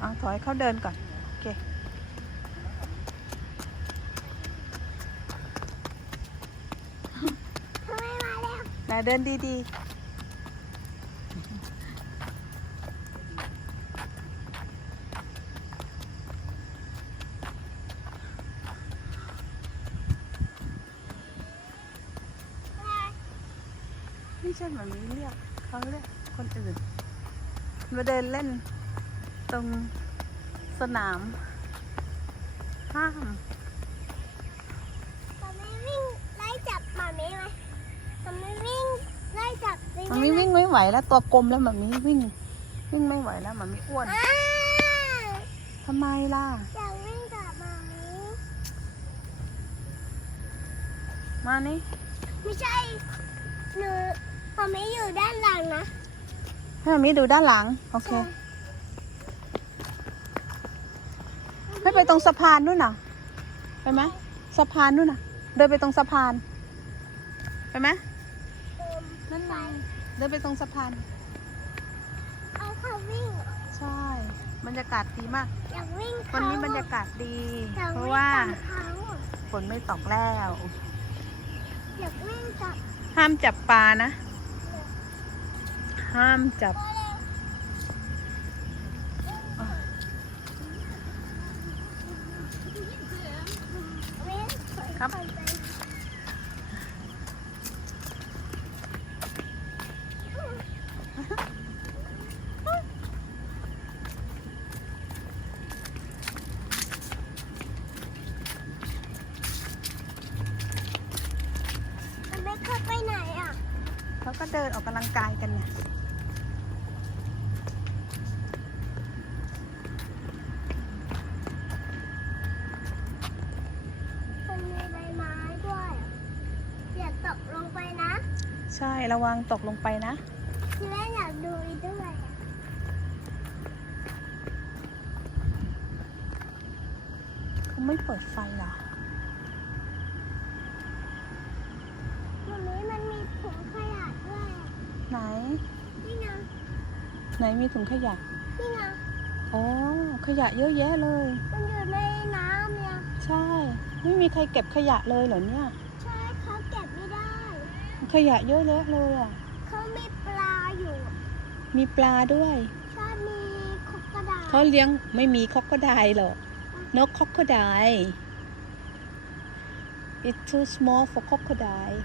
เอาถอยเขาเดินก่อน โอเค มาเดินดีๆ ไม่ใช่แบบนี้เรียกเขาเรียกคนอื่น มาเดินเล่น ตรงสนามห้ามทำไมวิ่งไล่จับหมามีไหมทำไมวิ่งไล่จับสิมันมีวิ่งไม่ไหวแล้วตัวกลมแล้วมันมีวิ่ง วิ่งไม่ไหวแล้วมันมีอ้วนอ้าทำไมล่ะ อยากวิ่งกับหมามีมานี่ไม่ใช่หนูหมามีอยู่ด้านหลังนะให้มันมีดูด้านหลัง โอเค ไม่ไปตรงสะพานนู่นน่ะ ไปไหมสะพานนู่นน่ะ เดินไปตรงสะพาน ไปไหมเติมนั่นไงเดินไปตรงสะพาน เอาเขาวิ่งใช่ บรรยากาศดีมาก อยากวิ่งเขาวันนี้บรรยากาศดี อยากเพราะวิ่งว่ากับเขาฝนไม่ตกแล้ว อยากวิ่งกับห้ามจับปลานะ ห้ามจับวิ่ง ครับมันไม่เข้าไปไหนอะเขาก็เดินออกกำลังกายกันเนี่ย มันมีใบไม้ด้วยอะอย่าตกลงไปนะ ใช่ระวังตกลงไปนะทีแรกอยากดูอีกด้วยอะเขาไม่เปิดไฟเหรอวันนี้มันมีถุงขยะด้วยอะไหน นี่ไงไหนมีถุงขยะ นี่ไงอ๋อขยะเยอะแยะเลย มันอยู่ในน้ำเนี่ย ใช่ ไม่มีใครเก็บขยะเลยเหรอเนี่ย ใช่เขาเก็บไม่ได้ ขยะเยอะแยะเลยอะเขามีปลาอยู่ มีปลาด้วยใช่มีคุกกระดาษเขาเลี้ยงไม่มีคอกโคไดหรอก นกคอกโคได It's too small for crocodile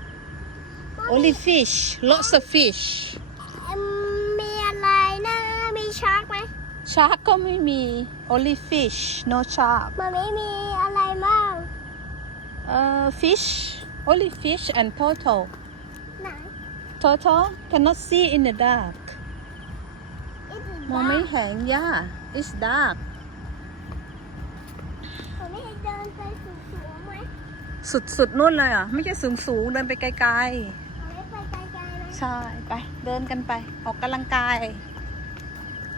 only fish lots of fish เอิ่มมีอะไรนะมีชาร์กไหม shark ก็ไม่มี only fish no shark มันไม่มีอะไรบ้าง uh, fish only fish and turtle ไหน turtle cannot see in the dark อีถึงมองไม่เห็นย่า it's dark ผมไม่ให้เดินไปสูงๆไหมสุดสุดนู่นเลยอะ ไม่ใช่สูงสูงเดินไปไกลผมไม่ไปไกลๆนะๆ ใช่ ไป เดินกันไป ออกกำลังกาย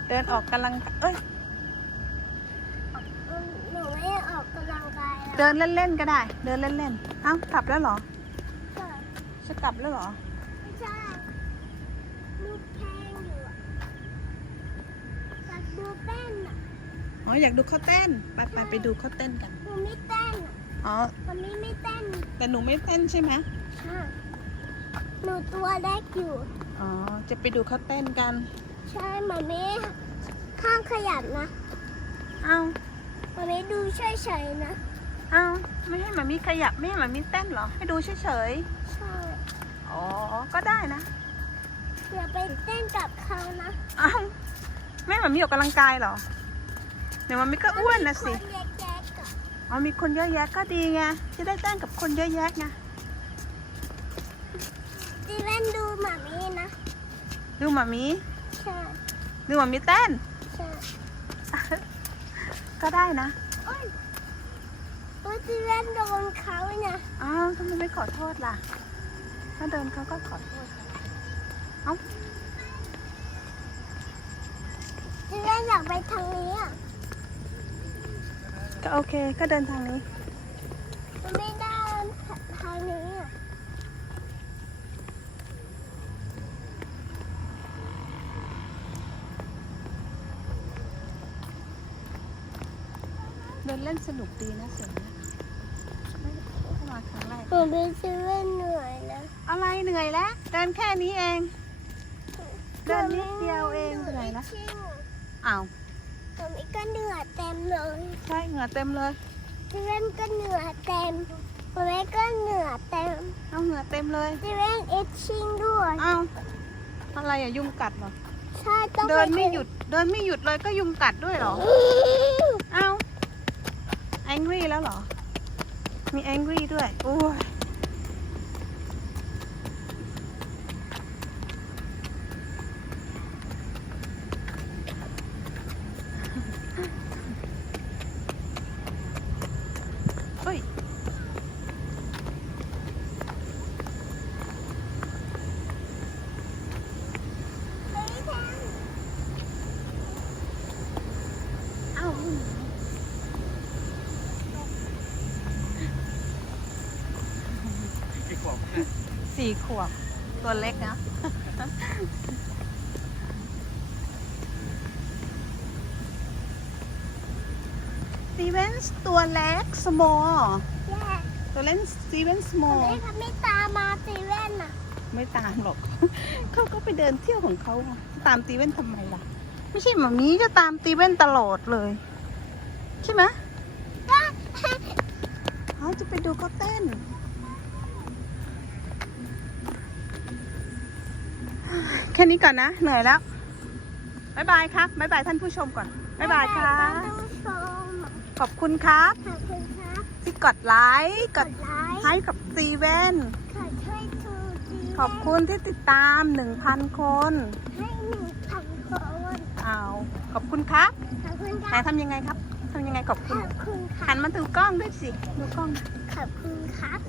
เดินออกกำลังกายเอ้ยอืมหนูไม่ได้ออกกำลังกายแล้วเดินเล่นๆก็ได้ เดินเล่นๆเอ้ากลับแล้วเหรอเกิดจะกลับแล้วเหรอ ไม่ใช่มีเพลงอยู่อะอยาก ดูเต้นอะอ๋ออยากดูเขาเต้นไปไปไปดูเขาเต้นกัน หนูไม่เต้นอะอ๋อ วันนี้ไม่เต้นแต่หนูไม่เต้นใช่ไหมใช่หนูตัวเล็กอยู่ อ๋อ จะไปดูเขาเต้นกัน ใช่มามีข้ามขยันนะเอ้ามามีดูเฉยๆนะ เอ้าไม่ให้หมามีขยับไม่ให้หมามีเต้นเหรอ ให้ดูเฉยใช่ๆ อ๋อ ก็ได้นะ อย่าไปเต้นกับเขานะ เอ้า ไม่ให้หมามีออกกำลังกายเหรอเดี๋ยวหมามีก็อ้วนนะสิคนแยกๆกับอ๋อมีคนเยอะแยะก็ดีไงจะได้เต้นกับคนเยอะแยะไงจีเล่นดูหมามีนะดูหมามีใช่ดูหมามีเต้นใช่ก็ได้นะโอ้ยโอ้ยจีเล่นโดนเขาเนี่ยอ้าวทำไมไม่ขอโทษล่ะ ถ้าเดินเขาก็ขอโทษ เอ้า จีเล่นอยากไปทางนี้อะ ก็โอเค ก็เดินทางนี้มันไม่ได้ทางนี้อะนเล่นสนุกดีนะสวนเนี้ยไม่เข้ามาครั้งแรกหนูไปซื้อเหนื่อยแล้วอะไรเหนื่อยแล้ว เดินแค่นี้เอง เดินนิดเดียวเองเหนื่อยแล้วชิ่งอ้าว ตอนนี้ก็เหนื่อยเต็มเลยใช่เหงื่อเต็มเลยเซเว่นก็เหนื่อยเต็มตอนนี้ก็เหนื่อยเต็มเอาเหงื่อเต็มเลยเซเว่นเอชชิ่งด้วยอ้าวอะไรอะยุงกัดเหรอใช่ต้องเดินไม่หยุดเดินไม่หยุดเลยก็ยุงกัดด้วยเหรออ้าว angry แล้วเหรอมี angry ด้วยโอ้ยเฮ้ย เฮ้ยแทน อ้าว กี่ขวบ สี่ขวบ ตัวเล็กนะสตีเวนส์ตัวเล็ก small แย่ตัวเล่นสตีเวนส์ตอน small นี้เขาไม่ตามมาเซเว่นอะ ไม่ตามหรอก เขาก็ไปเดินเที่ยวของเขาอะตามตีเว่นทำไมล่ะ ไม่ใช่หมามีจะตามตีเว่นตลอดเลย ใช่ไหมเขาจะไปดูเขาเต้น แค่นี้ก่อนนะ เหนื่อยแล้วบายบายครับบายบายท่านผู้ชมก่อนบายบายครัท่าบนผู้ชมขอบคุณครับ ขอบคุณครับที่กดไลค์กกดดไลค์ให้กับตีเว่นขอช่วยทูดีขอบคุณที่ติดตาม1,000คนให้หนึ่งพันคนอ้าวขอบคุณครับขอบคุณคไหนรับทำยังไงครับทำยังไงขอบขคุณอบคุณคหัรันบมาดูกล้องด้วยสิดูกล้องขอบคุณครับ